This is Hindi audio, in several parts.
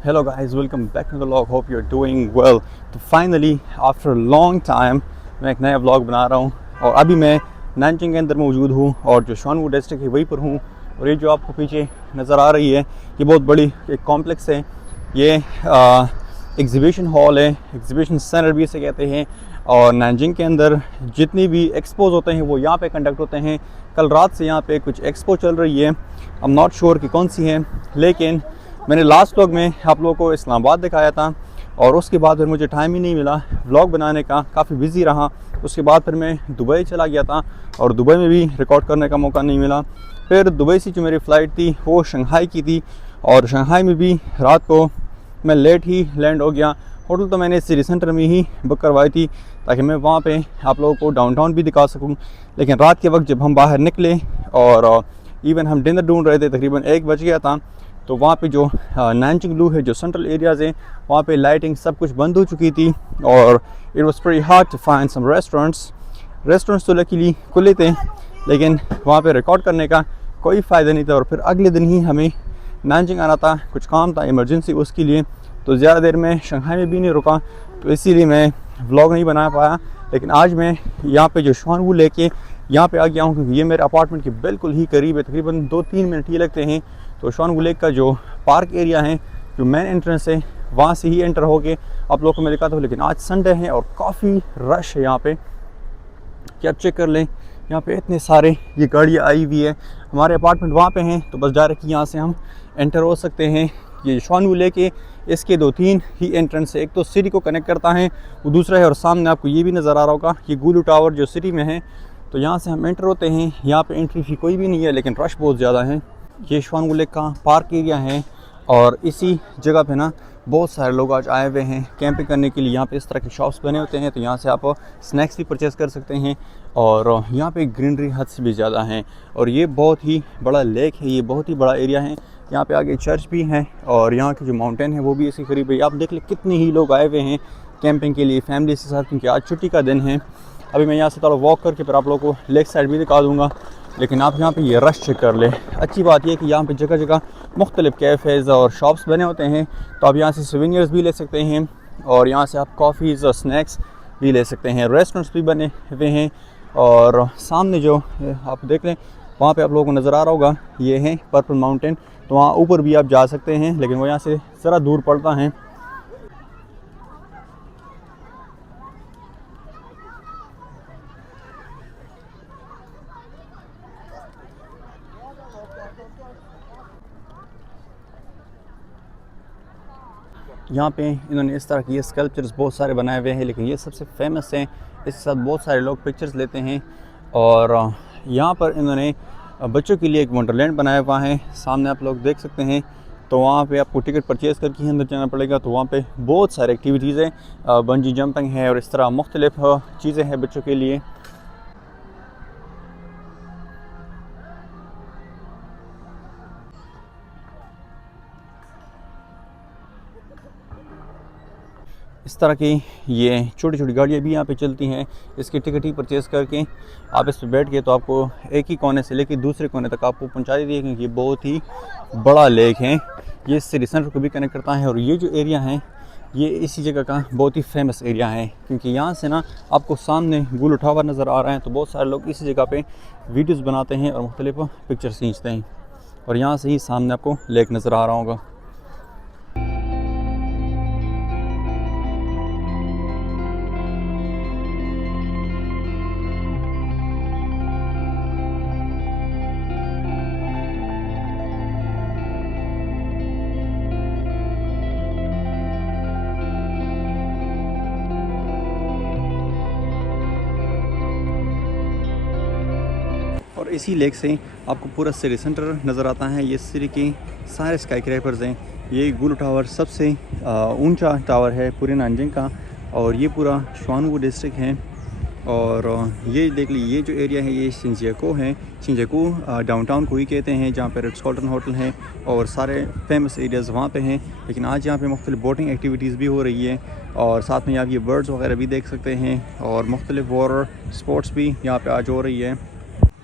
Hello guys, welcome back to the vlog. Hope you're doing well. तो फाइनली आफ्टर लॉन्ग टाइम मैं एक नया व्लॉग बना रहा हूँ और अभी मैं नानचिंग के अंदर मौजूद हूँ और जो शॉनवू डिस्ट्रिक्ट है वहीं पर हूँ। और ये जो आपको पीछे नज़र आ रही है ये बहुत बड़ी एक कॉम्प्लेक्स है। ये एग्ज़िबिशन हॉल है, एग्ज़िबिशन सेंटर भी इसे कहते हैं। और नानजिंग के अंदर जितनी भी एक्सपोज होते हैं वो यहाँ पे कंडक्ट होते हैं। कल रात से यहाँ पे कुछ एक्सपो चल रही है, आई एम नॉट श्योर कि कौन सी है, लेकिन मैंने लास्ट व्लॉग में आप लोगों को इस्लामाबाद दिखाया था और उसके बाद फिर मुझे टाइम ही नहीं मिला व्लॉग बनाने का, काफ़ी बिज़ी रहा। उसके बाद फिर मैं दुबई चला गया था और दुबई में भी रिकॉर्ड करने का मौका नहीं मिला। फिर दुबई से जो मेरी फ़्लाइट थी वो शंघाई की थी और शंघाई में भी रात को मैं लेट ही लैंड हो गया। होटल तो मैंने सिटी सेंटर में ही बुक करवाई थी ताकि मैं वहाँ पे आप लोगों को डाउनटाउन भी दिखा सकूँ। लेकिन रात के वक्त जब हम बाहर निकले और इवन हम डिनर ढूंढ रहे थे, तकरीबन 1 बज गया था, तो वहाँ पे जो नानचिंग लू है, जो सेंट्रल एरियाज़ हैं, वहाँ पे लाइटिंग सब कुछ बंद हो चुकी थी और it was very hard to find some restaurants तो लकीली खुले थे, लेकिन वहाँ पे रिकॉर्ड करने का कोई फ़ायदा नहीं था। और फिर अगले दिन ही हमें नानचिंग आना था, कुछ काम था इमरजेंसी उसके लिए, तो ज़्यादा देर में शंघाई में भी नहीं रुका, तो इसीलिए मैं व्लॉग नहीं बना पाया। लेकिन आज मैं यहाँ पे जो शॉनवू लेके यहाँ पे आ गया हूँ क्योंकि ये मेरे अपार्टमेंट के बिल्कुल ही करीब है, तकरीबन 2-3 मिनट ही लगते हैं। तो शॉनवू लेक का जो पार्क एरिया है, जो मेन एंट्रेंस है, वहाँ से ही एंटर होके आप लोगों को मैं दिखाता हूँ। लेकिन आज संडे है और काफ़ी रश है यहाँ पे, क्या आप चेक कर लें, यहाँ पे इतने सारे ये गाड़ियाँ आई हुई है। हमारे अपार्टमेंट वहाँ पे हैं तो बस डायरेक्ट यहाँ से हम एंटर हो सकते हैं। ये शॉनवू लेक है, इसके 2-3 ही एंट्रेंस है, एक तो सिटी को कनेक्ट करता है, वो दूसरा है, और सामने आपको ये भी नज़र आ रहा होगा ये गुलू टावर जो सिटी में है। तो यहाँ से हम एंटर होते हैं। यहाँ पे एंट्री फ़ी कोई भी नहीं है लेकिन रश बहुत ज़्यादा है। ये शॉनवू लेक का पार्क एरिया है और इसी जगह पे ना बहुत सारे लोग आज आए हुए हैं कैंपिंग करने के लिए। यहाँ पे इस तरह के शॉप्स बने होते हैं, तो यहाँ से आप स्नैक्स भी परचेज़ कर सकते हैं। और यहाँ पे ग्रीनरी हद से भी ज़्यादा है और ये बहुत ही बड़ा लेक है, ये बहुत ही बड़ा एरिया है। यहाँ पे आगे चर्च भी है और यहाँ की जो माउंटेन है वो भी इसके करीब है। आप देख लें कितने ही लोग आए हुए हैं कैंपिंग के लिए फैमिली के साथ, क्योंकि आज छुट्टी का दिन है। अभी मैं यहाँ से थोड़ा वॉक करके फिर आप लोगों को लेक साइड भी दिखा दूँगा, लेकिन आप यहाँ पे ये रश चेक कर ले। अच्छी बात यह है कि यहाँ पे जगह जगह मुख्तलिफ़ कैफ़ेज़ और शॉप्स बने होते हैं, तो आप यहाँ से सोवेनियर्स भी ले सकते हैं और यहाँ से आप कॉफ़ीज़ और स्नैक्स भी ले सकते हैं। रेस्टोरेंट्स भी बने हुए हैं और सामने जो आप देख लें वहाँ पे आप लोगों को नज़र आ रहा होगा ये है पर्पल माउंटेन, तो वहाँ ऊपर भी आप जा सकते हैं, लेकिन वो यहाँ से ज़रा दूर पड़ता है। यहाँ पे इन्होंने इस तरह के स्कल्पचर्स बहुत सारे बनाए हुए हैं, लेकिन ये सबसे फेमस हैं, इसके साथ बहुत सारे लोग पिक्चर्स लेते हैं। और यहाँ पर इन्होंने बच्चों के लिए एक वंडरलैंड बनाया हुआ है, सामने आप लोग देख सकते हैं। तो वहाँ पे आपको टिकट परचेज़ करके ही अंदर जाना पड़ेगा। तो वहाँ पे बहुत सारे एक्टिविटीज़ हैं, बंजी जंपिंग है और इस तरह मुख्तलिफ़ चीज़ें हैं बच्चों के लिए। इस तरह की ये छोटी छोटी गाड़ियाँ भी यहाँ पे चलती हैं। इसकी टिकट ही परचेज़ करके आप इस पर बैठ के तो आपको एक ही कोने से लेकर दूसरे कोने तक आपको पहुँचा देती है, क्योंकि ये बहुत ही बड़ा लेक है। ये सिटी सेंटर को भी कनेक्ट करता है और ये जो एरिया है ये इसी जगह का बहुत ही फेमस एरिया है, क्योंकि यहाँ से ना आपको सामने गुलू टावर नज़र आ रहा है। तो बहुत सारे लोग इसी जगह पर वीडियोज़ बनाते हैं और मुख्तलिफ पिक्चर्स खींचते हैं और यहाँ से ही सामने आपको लेक नज़र आ रहा होगा। और इसी लेक से आपको पूरा सिटी सेंटर नज़र आता है। ये सिटी के सारे स्काई क्रैपर्स हैं। ये गुलू टावर सबसे ऊंचा टावर है पूरे नानजिंग का और ये पूरा शॉनवू डिस्ट्रिक्ट है। और ये देख लीजिए ये जो एरिया है ये शिंजियाको है। शिंजियाको डाउनटाउन को ही कहते हैं, जहाँ पर रिट्स कार्लटन होटल है और सारे फेमस एरियाज़ वहाँ पे हैं। लेकिन आज यहाँ पे मुख्तलिफ बोटिंग एक्टिविटीज़ भी हो रही है और साथ में आप ये बर्ड्स वगैरह भी देख सकते हैं और मुख्तलिफ वाटर स्पोर्ट्स भी यहाँ पे आज हो रही है।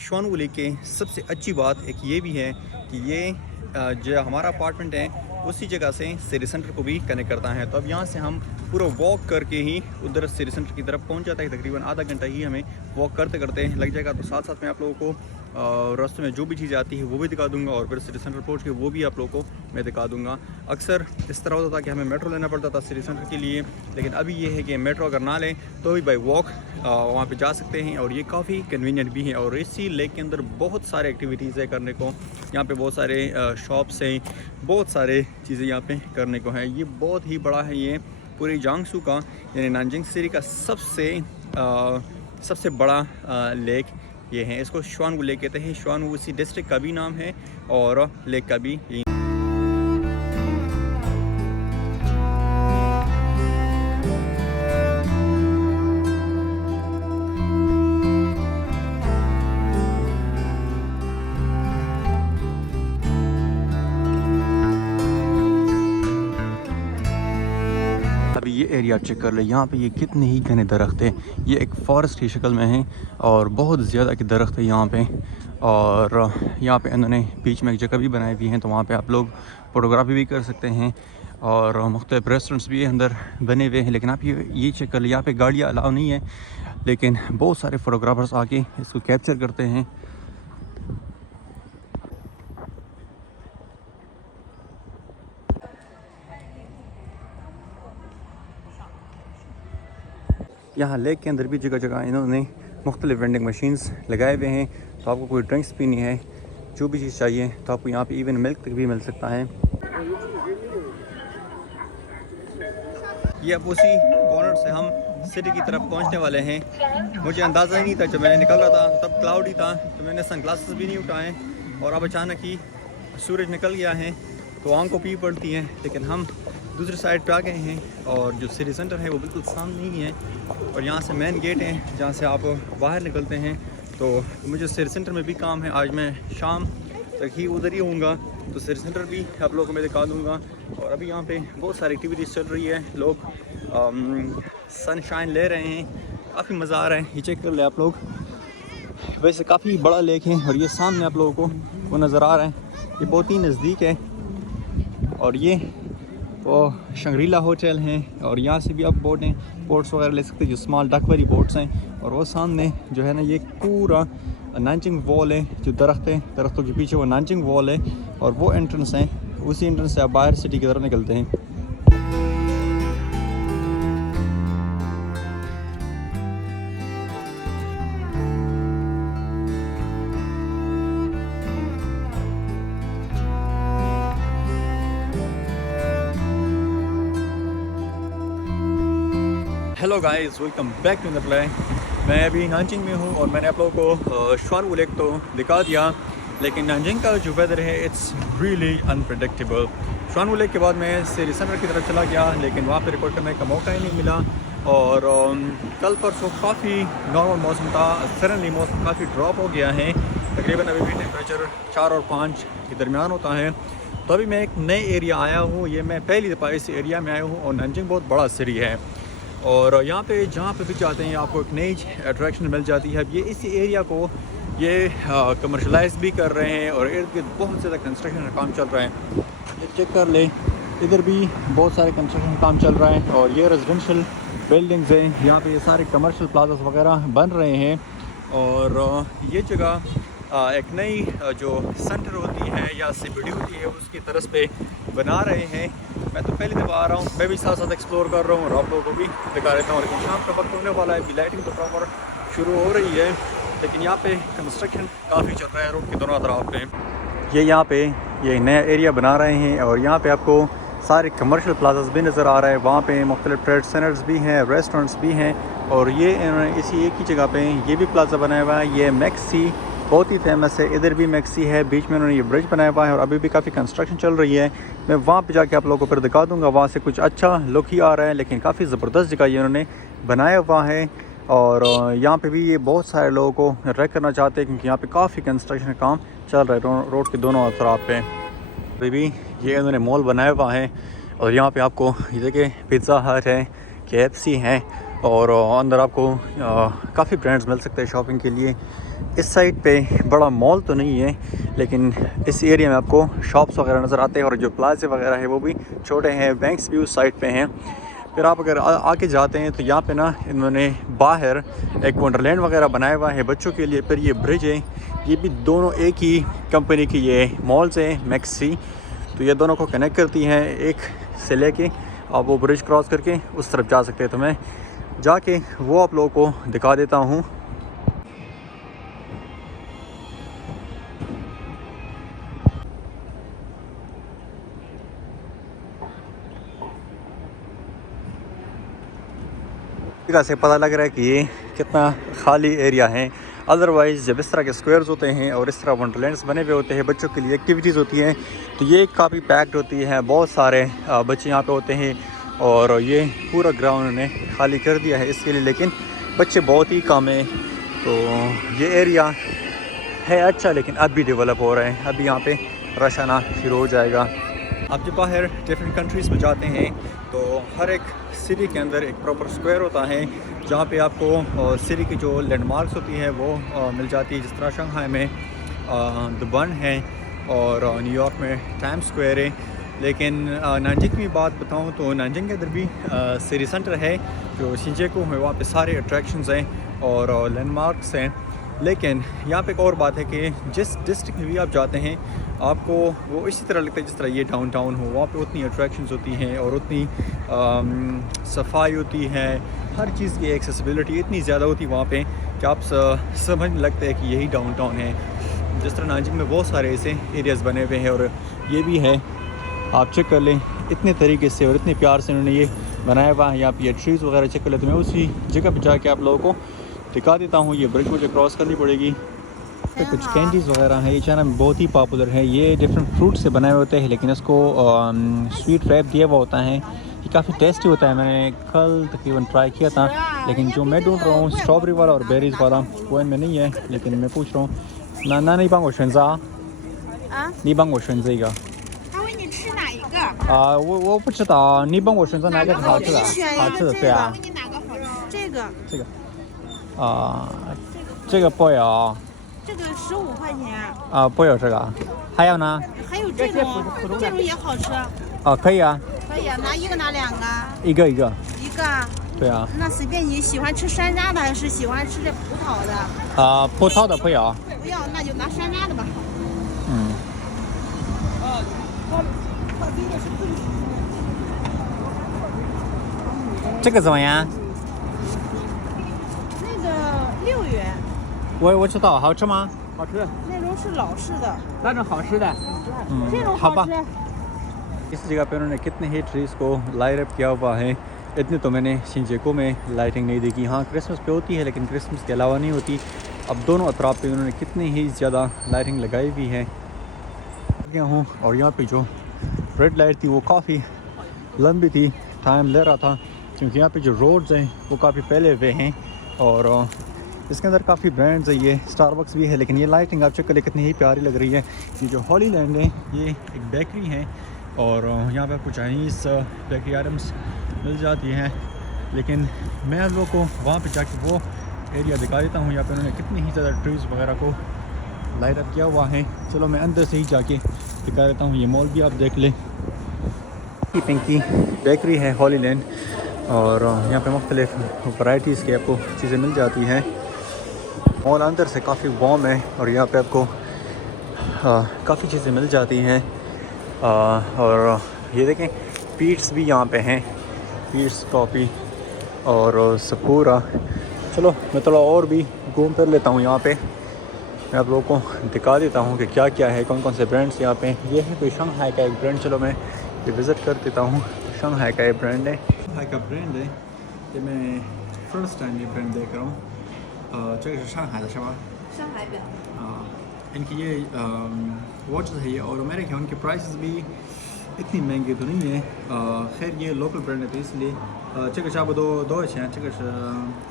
शॉनवू लेक के सबसे अच्छी बात एक ये भी है कि ये जो हमारा अपार्टमेंट है उसी जगह से सिटी सेंटर को भी कनेक्ट करता है। तो अब यहाँ से हम पूरा वॉक करके ही उधर सिटी सेंटर की तरफ पहुँच जाता है। तकरीबन आधा घंटा ही हमें वॉक करते करते लग जाएगा। तो साथ साथ में आप लोगों को रास्ते में जो भी चीज़ें आती है वो भी दिखा दूंगा और फिर सिटी सेंटर पहुंच के वो भी आप लोगों को मैं दिखा दूंगा। अक्सर इस तरह होता था कि हमें मेट्रो लेना पड़ता था सिटी सेंटर के लिए, लेकिन अभी ये है कि मेट्रो अगर ना लें तो भी बाई वॉक वहाँ पे जा सकते हैं और ये काफ़ी कन्वीनियंट भी है। और इसी लेक के अंदर बहुत सारे एक्टिविटीज़ है करने को। यहाँ पे बहुत सारे शॉप्स हैं, बहुत सारे चीज़ें यहाँ पे करने को हैं। ये बहुत ही बड़ा है, ये पूरी जियांगसू का यानी नानजिंग सिटी का सबसे बड़ा लेक ये है। इसको श्वानवू लेक कहते हैं। श्वानवू इसी डिस्ट्रिक्ट का भी नाम है और लेक का भी यही। ये एरिया चेक कर ले, यहाँ पे ये कितने ही घने दरख्त हैं। ये एक फॉरेस्ट की शक्ल में है और बहुत ज़्यादा के दरख्त है यहाँ पे। और यहाँ पे इन्होंने बीच में एक जगह भी बनाई हुई है, तो वहाँ पे आप लोग फ़ोटोग्राफी भी कर सकते हैं और मुख्तलिफ रेस्टोरेंट्स भी अंदर बने हुए हैं। लेकिन आप ये चेक कर ले, यहाँ पे गाड़ियाँ अलाउ नहीं है, लेकिन बहुत सारे फ़ोटोग्राफर्स आके इसको कैप्चर करते हैं। यहाँ लेक के अंदर भी जगह जगह इन्होंने मुख्तलिफ वेंडिंग मशीन्स लगाए हुए हैं। तो आपको कोई ड्रिंक्स पीनी है, जो भी चीज़ चाहिए, तो आपको यहाँ पे इवन मिल्क तक भी मिल सकता है। ये अब उसी कॉर्नर से हम सिटी की तरफ पहुँचने वाले हैं। मुझे अंदाज़ा ही नहीं था, जब मैंने निकल रहा था तब क्लाउडी था, तो मैंने सनग्लासेस भी नहीं उठाए और अब अचानक ही सूरज निकल गया है तो आंखों पी पड़ती हैं। लेकिन हम दूसरी साइड पे आ गए हैं और जो सिटी सेंटर है वो बिल्कुल सामने ही है और यहाँ से मेन गेट है जहाँ से आप बाहर निकलते हैं। तो मुझे सिटी सेंटर में भी काम है, आज मैं शाम तक ही उधर ही होऊंगा, तो सिटी सेंटर भी आप लोगों को मैं दिखा दूँगा। और अभी यहाँ पे बहुत सारी एक्टिविटीज़ चल रही है, लोग सनशाइन ले रहे हैं, काफ़ी मज़ा आ रहा है। ये चेक कर ले आप लोग, वैसे काफ़ी बड़ा लेक है और ये सामने आप लोगों को वो नज़र आ रहा है, ये बहुत ही नज़दीक है। और ये वो शंग्रीला होटल हैं और यहाँ से भी आप बोट्स वगैरह ले सकते हैं, जो स्मॉल डक वाली बोट्स हैं। और वो सामने जो है ना, ये पूरा नानजिंग वॉल है, जो दरख्त है, दरख्तों के पीछे वो नानजिंग वॉल है और वो एंट्रेंस है, उसी एंट्रेंस से आप बाहर सिटी की तरफ निकलते हैं। Hello guys, welcome back to the play. मैं अभी नानजिंग में हूँ और मैंने आप लोगों को श्वानवू लेक तो दिखा दिया, लेकिन नानजिंग का जो वेदर है इट्स रियली अनप्रेडिक्टेबल। श्वानवू लेक के बाद मैं सिटी सेंटर की तरफ चला गया, लेकिन वहाँ पे रिकॉर्ड करने का मौका ही नहीं मिला। और कल परसों काफ़ी नॉर्मल मौसम था, सडनली मौसम काफ़ी ड्रॉप हो गया है। तकरीबन अभी भी टेम्परेचर 4 और 5 के दरमियान होता है। तो अभी मैं एक नए एरिया आया हूँ, ये मैं पहली दफ़ा इस एरिया में आया हूँ और नानजिंग बहुत बड़ा सिटी है और यहाँ पे जहाँ पे भी चाहते हैं आपको एक नई अट्रैक्शन मिल जाती है। अब ये इस एरिया को ये कमर्शलाइज भी कर रहे हैं और इर्द गिर्द बहुत ज़्यादा कंस्ट्रक्शन का काम चल रहा है। ये चेक कर ले, इधर भी बहुत सारे कंस्ट्रक्शन का काम चल रहा है और ये रेजिडेंशियल बिल्डिंग्स हैं, यहाँ पे ये सारे कमर्शियल प्लाजास वगैरह बन रहे हैं। और ये जगह एक नई जो सेंटर होती है या CBD होती है उसकी तरस पे बना रहे हैं। मैं तो पहली दफ़ा आ रहा हूँ, मैं भी साथ साथ एक्सप्लोर कर रहा हूँ और आप लोगों को भी दिखा देता हूँ। लेकिन शाम का वक्त होने वाला है, लाइटिंग तो प्रॉपर शुरू हो रही है, लेकिन यहाँ पे कंस्ट्रक्शन काफ़ी चल रहा है रोड के दोनों तरफ पे। ये यहाँ पे ये नया एरिया बना रहे हैं और यहाँ पे आपको सारे कमर्शियल प्लाजास भी नज़र आ रहा है। वहाँ पे मुख्तलिफ ट्रेड सेंटर्स भी हैं, रेस्टोरेंट्स भी हैं और ये इसी एक ही जगह पे ये भी प्लाजा बनाया हुआ है। ये मैक्सी बहुत ही फेमस है, इधर भी मैक्सी है, बीच में उन्होंने ये ब्रिज बनाया हुआ है और अभी भी काफ़ी कंस्ट्रक्शन चल रही है। मैं वहाँ पे जाके आप लोगों को फिर दिखा दूँगा, वहाँ से कुछ अच्छा लुक ही आ रहा है, लेकिन काफ़ी ज़बरदस्त जगह ये उन्होंने बनाया हुआ है। और यहाँ पे भी ये बहुत सारे लोगों को अट्रैक्ट करना चाहते हैं क्योंकि यहाँ पे काफ़ी कंस्ट्रक्शन काम चल रहा है रोड के दोनों तरफ पे। अभी भी ये उन्होंने मॉल बनाया हुआ है और यहाँ पे आपको ये देखिए पिज़्ज़ा हट है, KFC है और अंदर आपको काफ़ी ब्रांड्स मिल सकते हैं शॉपिंग के लिए। इस साइड पे बड़ा मॉल तो नहीं है, लेकिन इस एरिया में आपको शॉप्स वगैरह नज़र आते हैं और जो प्लाजे वगैरह है वो भी छोटे हैं। बैंक्स भी उस साइड पे हैं। फिर आप अगर आके जाते हैं तो यहाँ पे ना इन्होंने बाहर एक वंडरलैंड वगैरह बनाया हुआ है बच्चों के लिए। फिर ये ब्रिज है, ये भी दोनों एक ही कंपनी की ये मॉल्स हैं मैक्सी, तो ये दोनों को कनेक्ट करती हैं। एक से लेके आप वो ब्रिज क्रॉस करके उस तरफ जा सकते हैं। तो मैं जाके वो आप लोगों को दिखा देता हूँ। जगह से पता लग रहा है कि ये कितना खाली एरिया है। अदरवाइज़ जब इस तरह के स्क्वायर्स होते हैं और इस तरह वंडरलैंड्स बने हुए होते हैं, बच्चों के लिए एक्टिविटीज़ होती हैं, तो ये काफ़ी पैक्ड होती है। बहुत सारे बच्चे यहाँ पे होते हैं और ये पूरा ग्राउंड ने खाली कर दिया है इसके लिए, लेकिन बच्चे बहुत ही कम हैं। तो ये एरिया है अच्छा, लेकिन अब भी डेवलप हो रहा है। अभी यहाँ पे रश आना शुरू हो जाएगा। आप जब बाहर डिफरेंट कंट्रीज़ में जाते हैं तो हर एक सिटी के अंदर एक प्रॉपर स्क्वायर होता है जहाँ पे आपको सिटी की जो लैंडमार्क्स होती है वो मिल जाती है। जिस तरह शंघाई में द बन है और न्यूयॉर्क में टाइम्स स्क्वायर है। लेकिन नानजिंग की बात बताऊं तो नानजिंग के अंदर भी सिटी सेंटर है जो शिंजुकू है, वहाँ पे सारे अट्रैक्शंस हैं और लैंडमार्क्स हैं। लेकिन यहाँ पे एक और बात है कि जिस डिस्ट्रिक्ट में भी आप जाते हैं आपको वो इसी तरह लगता है जिस तरह ये डाउनटाउन हो। वहाँ पे उतनी अट्रैक्शंस होती हैं और उतनी सफाई होती है, हर चीज़ की एक्सेसिबिलिटी इतनी ज़्यादा होती है वहाँ पे कि आप समझने लगते हैं कि यही डाउनटाउन है। जिस तरह नानजिंग में बहुत सारे ऐसे एरियाज़ बने हुए हैं और ये भी है, आप चेक कर लें इतने तरीके से और इतने प्यार से उन्होंने ये बनाया हुआ है। यहाँ पे ये ट्रीज़ वगैरह चेक कर लेते हैं। मैं उसी जगह पे जाके आप लोगों को दिखा देता हूँ। ये ब्रिज मुझे क्रॉस करनी पड़ेगी। पे कुछ कैंडीज़ वगैरह हैं, ये चाइना में बहुत ही पॉपुलर है। ये डिफरेंट फ्रूट से बनाए हुए होते हैं, लेकिन इसको स्वीट रैप दिया हुआ होता है। ये काफ़ी टेस्टी होता है। मैंने कल तकरीबन ट्राई किया था, लेकिन जो मैं ढूंढ रहा हूँ स्ट्रॉबेरी वाला और बेरीज़ वाला वो इनमें नहीं है। लेकिन मैं पूछ रहा हूँ ना ना नहीं बांगो शेंजा नहीं बांगो शेंजा का 我不知道，你帮我选择哪个好吃的？好吃的，对啊。给你哪个好吃？这个，这个这个不要这个15块钱，不要这个，还有呢？还有这种，这种也好吃，可以啊，可以啊，拿一个拿两个？一个一个。一个啊。对啊。那随便你喜欢吃山楂的还是喜欢吃这葡萄的？葡萄的不要。不要，那就拿山楂的吧。嗯。这个怎么样？那个6元。我知道，好吃吗？好吃。那种是老式的。那种好吃的。这种好吧。好吃。इस जगह पे उन्होंने कितने ही ट्रीज़ को लाइट अप किया हुआ है। इतने तो मैंने शिंजुकू में लाइटिंग नहीं देखी। हाँ, क्रिसमस पे होती है, लेकिन क्रिसमस के अलावा नहीं होती। अब दोनों अतराफ पे उन्होंने कितनी ही ज़्यादा लाइटिंग लगाई हुई है। गया हूँ और यहाँ पे जो रेड लाइट थी वो काफ़ी लंबी थी, टाइम ले रहा था, क्योंकि यहाँ पे जो रोड्स हैं वो काफ़ी फैले हुए हैं और इसके अंदर काफ़ी ब्रांड्स है। ये स्टारबक्स भी है, लेकिन ये लाइटिंग आप चेक करें कितनी ही प्यारी लग रही है। ये जो हॉली लैंड है ये एक बेकरी है और यहाँ पे आपको चाइनीज़ बेकरी आइटम्स मिल जाती हैं। लेकिन मैं आप लोगों को वहाँ पे जाके वो एरिया दिखा देता हूँ। यहाँ पे उन्होंने कितनी ही ज़्यादा ट्रीज़ वगैरह को लाइट अप किया हुआ है। चलो मैं अंदर से ही जाके दिखा देता हूँ। ये मॉल भी आप देख लें। पिंकी बेकरी है हॉली लैंड और यहाँ पे मुख्तलिफ वैराइटीज़ की आपको चीज़ें मिल जाती हैं। मॉल अंदर से काफ़ी वार्म है और यहाँ पे आपको काफ़ी चीज़ें मिल जाती हैं। और ये देखें पीट्स भी यहाँ पे हैं, पीट्स कॉफ़ी और सपूरा। चलो मैं थोड़ा और भी घूम फिर लेता हूँ। यहाँ पे मैं आप लोगों को दिखा देता हूँ कि क्या क्या है, कौन कौन से ब्रांड्स यहाँ पे। ये है कोई शंघाई का एक ब्रांड, चलो मैं ये विज़िट कर देता हूँ। शंघाई का ये ब्रांड है, शंघाई का ब्रांड है। ये मैं फर्स्ट टाइम ये ब्रांड देख रहा हूँ। 这个是上海的是吧？ 上海表。 इनकी ये वॉचेस है ये और मेरे ख्याल उनके प्राइसेस भी इतनी महंगी तो नहीं है। खैर ये लोकल ब्रांड है तो इसलिए 这个差不多多少钱？这个是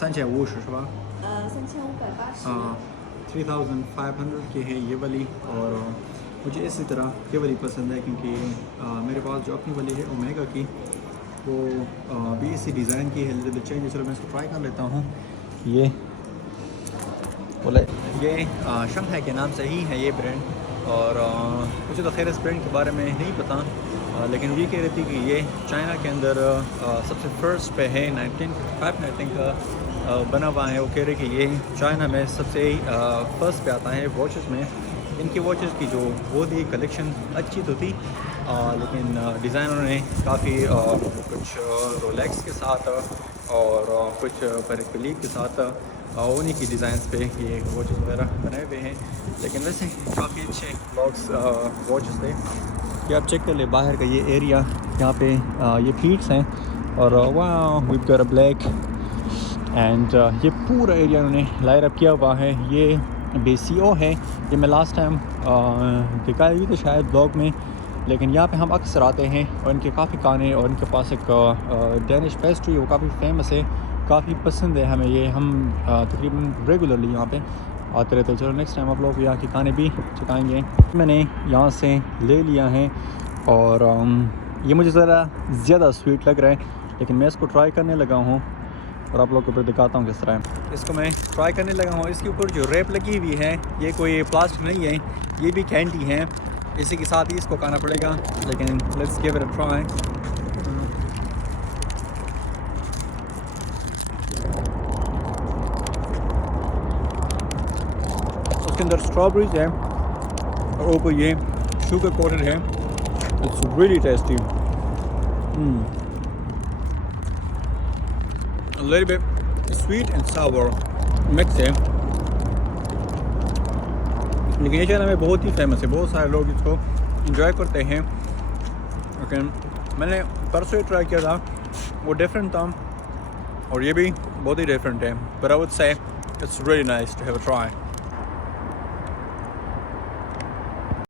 3550是吧？3580。3500 की है ये वाली और मुझे इसी तरह ये वाली पसंद है क्योंकि मेरे पास जो अपनी वाली है ओमेगा की वो भी इसी डिज़ाइन की है, लिटिल बिट चेंज। चलो मैं इसको ट्राई कर लेता हूँ। ये बोले ये शंघाई के नाम से ही है ये ब्रांड, और मुझे तो खैर इस ब्रांड के बारे में नहीं पता, लेकिन ये कह रही थी कि ये चाइना के अंदर सबसे फर्स्ट पे है 1955 में आई थिंक बना हुआ है। वो कह रहे कि ये चाइना में सबसे फर्स्ट पे आता है वॉचेस में। इनकी वॉचेस की जो वो थी कलेक्शन अच्छी तो थी, लेकिन डिज़ाइन उन्होंने काफ़ी कुछ रोलेक्स के साथ और कुछ पेरेक फिलिप के साथ उन्हीं की डिज़ाइंस पे ये वॉचेस वगैरह बनाए हुए हैं। लेकिन वैसे काफ़ी अच्छे ब्लॉग्स वॉचेस थे कि आप चेक कर ले बाहर का ये एरिया, यहाँ पे ये फीट्स हैं और वहाँ विद कर ब्लैक एंड ये पूरा एरिया उन्होंने लाइट अप किया हुआ है। ये बेसीओ है, ये मैं लास्ट टाइम दिखाई हुई थी शायद ब्लॉग में, लेकिन यहाँ पे हम अक्सर आते हैं और इनके काफ़ी खाने और इनके पास एक डेनिश पेस्ट्री वो काफ़ी फेमस है, काफ़ी पसंद है हमें ये, हम तकरीबन रेगुलरली यहाँ पे आते रहते हैं। चलो नेक्स्ट टाइम आप लोग यहाँ के खाने भी चखाएँगे। मैंने यहाँ से ले लिया है और ये मुझे ज़रा ज़्यादा स्वीट लग रहा है, लेकिन मैं इसको ट्राई करने लगा हूँ और आप लोग को फिर दिखाता हूँ किस तरह है। इसको मैं ट्राई करने लगा हूँ। इसके ऊपर जो रैप लगी हुई है ये कोई प्लास्टिक नहीं है, ये भी कैंडी है, इसी के साथ ही इसको खाना पड़ेगा, लेकिन let's give it a try. उसके अंदर स्ट्रॉबेरीज है और ऊपर ये शुगर कोटेड है। It's really tasty. A little bit sweet and sour mix है, लेकिन ये चाइना में बहुत ही फेमस है, बहुत सारे लोग इसको इंजॉय करते हैं। लेकिन मैंने परसों ही ट्राई किया था, वो डिफरेंट था और ये भी बहुत ही डिफरेंट है, but I would say it's really nice to have a try.